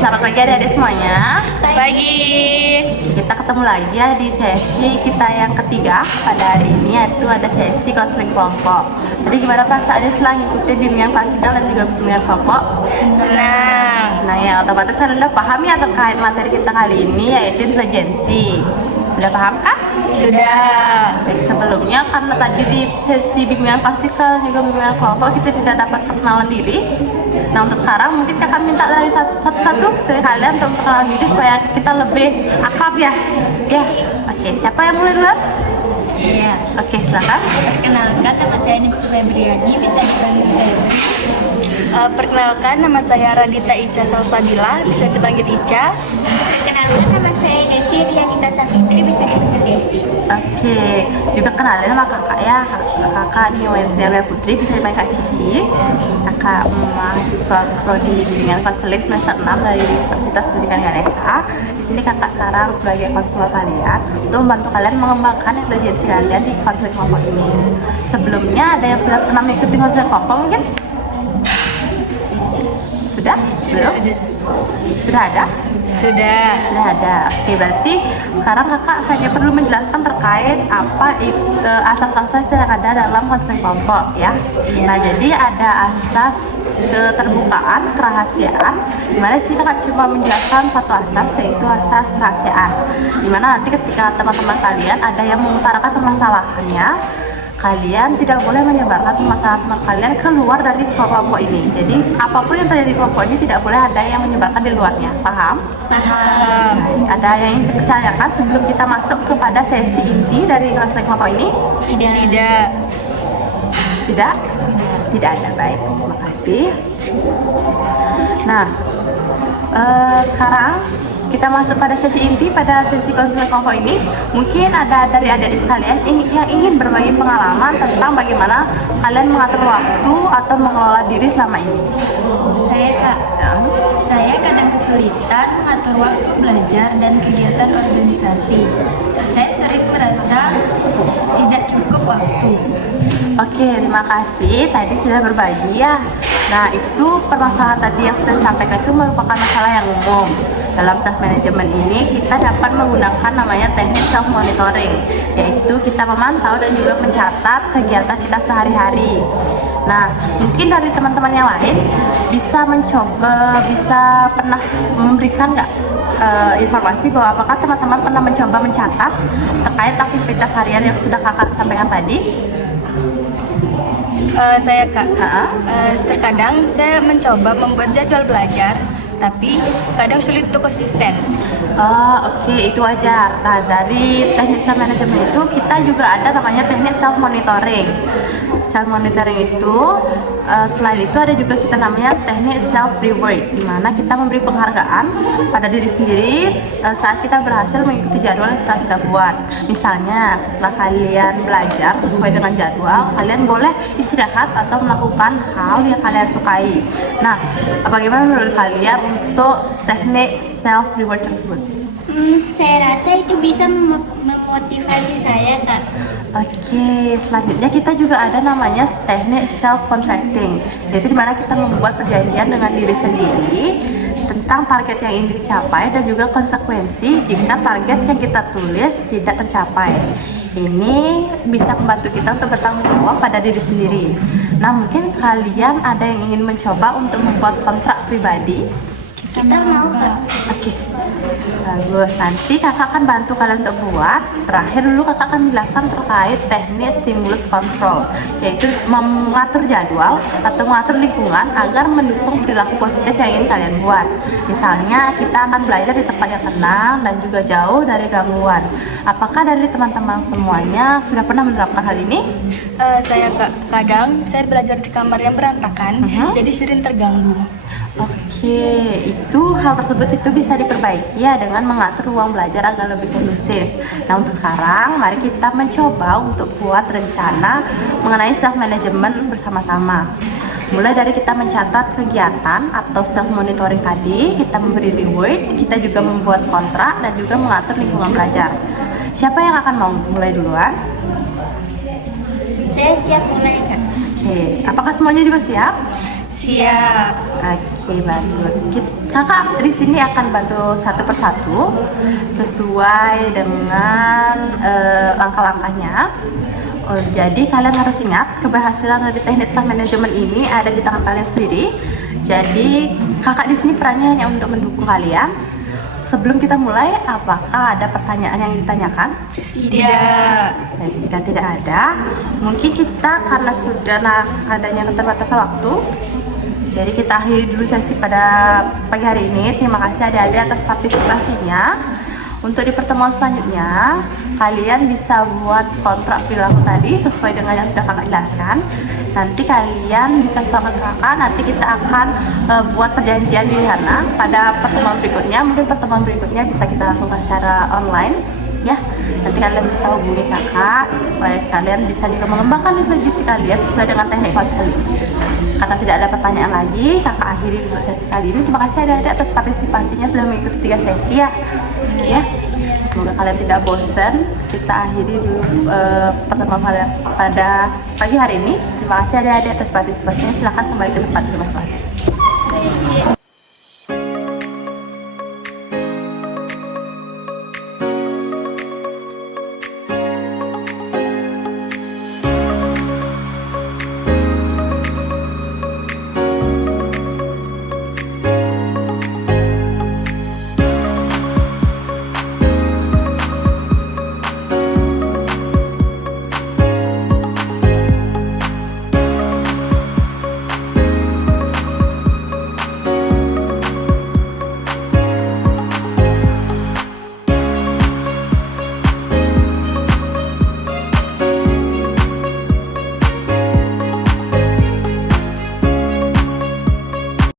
selamat pagi adik-adik semuanya. Pagi. Kita ketemu lagi ya di sesi kita yang ketiga pada hari ini, yaitu ada sesi konseling kelompok. Jadi gimana perasaannya setelah ngikutin bimbingan klasikal dan juga bimbingan kelompok? Senang. Ya, otomatis Anda paham ya terkait materi kita kali ini, yaitu intelijensi. Sudah paham kah? Sudah. Baik, sebelumnya karena tadi di sesi bimbingan klasikal dan juga bimbingan kelompok kita tidak dapat perkenalan diri. Nah, untuk sekarang mungkin kakak minta dari satu-satu dari kalian untuk perkenalan diri supaya kita lebih akrab ya. Ya, oke. Siapa yang mulai duluan? Iya. Oke, silakan. Perkenalkan, nama saya Nifty Febriani, bisa dipanggil Febri. Perkenalkan, nama saya Radita Ica Salsabila, bisa dipanggil Ica. Perkenalkan, nama saya Desi Rianita Safitri, bisa dipanggil Desi. Oke, juga kenalin sama kakak ya. Kakak Niwayan Setiawati Putri, bisa dipanggil Kak Cici. Kakak mahasiswa prodi bimbingan konseling semester 6 dari Universitas Pendidikan Ganesha. Di sini kakak sekarang sebagai konselor kalian untuk membantu kalian mengembangkan intelijensi kalian di konseling kelompok ini. Sebelumnya ada yang sudah pernah mengikuti konseling kelompok mungkin? Sudah? Belum? Sudah ada? Sudah. Sudah ada. Oke, berarti sekarang kakak hanya perlu menjelaskan terkait apa itu asas-asas yang ada dalam konseling kelompok ya. Nah, jadi ada asas keterbukaan, kerahasiaan. Dimana sih kakak cuma menjelaskan satu asas, yaitu asas kerahasiaan. Dimana nanti ketika teman-teman kalian ada yang mengutarakan permasalahannya, kalian tidak boleh menyebarkan permasalahan teman kalian keluar dari kelompok ini. Jadi apapun yang terjadi di kelompok ini tidak boleh ada yang menyebarkan di luarnya. Paham? Paham. Ada yang ingin dipercayakan sebelum kita masuk kepada sesi inti dari konseling kelompok ini? Tidak. Tidak? Tidak ada. Baik, terima kasih. Nah, sekarang kita masuk pada sesi inti pada sesi konseling kelompok ini. Mungkin ada dari adik-adik sekalian yang ingin berbagi pengalaman tentang bagaimana kalian mengatur waktu atau mengelola diri selama ini. Saya Kak. Ya. Saya kadang kesulitan mengatur waktu belajar dan kegiatan organisasi. Saya sering merasa tidak cukup waktu. Oke, terima kasih. Tadi sudah berbagi ya. Nah, itu permasalahan tadi yang sudah disampaikan itu merupakan masalah yang umum. Dalam self management ini kita dapat menggunakan namanya teknik self monitoring, yaitu kita memantau dan juga mencatat kegiatan kita sehari-hari. Nah, mungkin dari teman-teman yang lain bisa pernah memberikan nggak informasi bahwa apakah teman-teman pernah mencoba mencatat terkait aktivitas harian yang sudah kakak sampaikan tadi? Saya Kak. Terkadang saya mencoba membuat jadwal belajar, tapi kadang sulit untuk konsisten. Oke, itu wajar. Nah, dari teknik self management itu kita juga ada namanya teknik self monitoring. Self monitoring itu selain itu ada juga kita namanya teknik self reward, di mana kita memberi penghargaan pada diri sendiri saat kita berhasil mengikuti jadwal yang telah kita buat. Misalnya setelah kalian belajar sesuai dengan jadwal, kalian boleh istirahat atau melakukan hal yang kalian sukai. Nah, bagaimana menurut kalian untuk teknik self reward tersebut? Saya rasa itu bisa memotivasi saya, Kak. Oke, selanjutnya kita juga ada namanya teknik self contracting, yaitu dimana kita membuat perjanjian dengan diri sendiri tentang target yang ingin dicapai dan juga konsekuensi jika target yang kita tulis tidak tercapai. Ini bisa membantu kita untuk bertanggung jawab pada diri sendiri. Nah, mungkin kalian ada yang ingin mencoba untuk membuat kontrak pribadi? Kita mau, Kak. Oke, bagus. Nanti kakak akan bantu kalian untuk buat. Terakhir dulu kakak akan menjelaskan terkait teknik stimulus control, yaitu mengatur jadwal atau mengatur lingkungan agar mendukung perilaku positif yang ingin kalian buat. Misalnya kita akan belajar di tempat yang tenang dan juga jauh dari gangguan. Apakah dari teman-teman semuanya sudah pernah menerapkan hal ini? Saya Kak, kadang saya belajar di kamar yang berantakan, jadi sering terganggu. Oke, itu hal tersebut itu bisa diperbaiki ya dengan mengatur ruang belajar agar lebih kondusif. Nah, untuk sekarang mari kita mencoba untuk buat rencana mengenai self management bersama-sama. Mulai dari kita mencatat kegiatan atau self monitoring tadi, kita memberi reward, kita juga membuat kontrak dan juga mengatur lingkungan belajar. Siapa yang akan mau mulai duluan? Saya siap mulai, Kak. Oke, apakah semuanya juga siap? Siap. Oke, bagus. Kakak di sini akan bantu satu persatu sesuai dengan langkah-langkahnya. Oh, jadi kalian harus ingat keberhasilan dari teknik staff manajemen ini ada di tangan kalian sendiri. Jadi kakak di sini perannya hanya untuk mendukung kalian. Sebelum kita mulai, apakah ada pertanyaan yang ditanyakan? Tidak. Baik, jika tidak ada, mungkin kita karena sudah adanya keterbatasan waktu, jadi kita akhiri dulu sesi pada pagi hari ini. Terima kasih adik-adik atas partisipasinya. Untuk di pertemuan selanjutnya, kalian bisa buat kontrak perilaku tadi sesuai dengan yang sudah kakak jelaskan. Nanti kalian bisa sama kakak, nanti kita akan buat perjanjian di sana pada pertemuan berikutnya. Mungkin pertemuan berikutnya bisa kita lakukan secara online, ya. Nanti kalian bisa hubungi kakak supaya kalian bisa juga mengembangkan intelligence kalian sesuai dengan teknik konseling. Karena tidak ada pertanyaan lagi, kakak akhiri untuk sesi kali ini. Terima kasih adik-adik atas partisipasinya sudah mengikuti 3 sesi ya. Ya. Semoga kalian tidak bosan. Kita akhiri dulu pertemuan pada pagi hari ini. Terima kasih adik-adik atas partisipasinya. Silahkan kembali ke tempat masing-masing.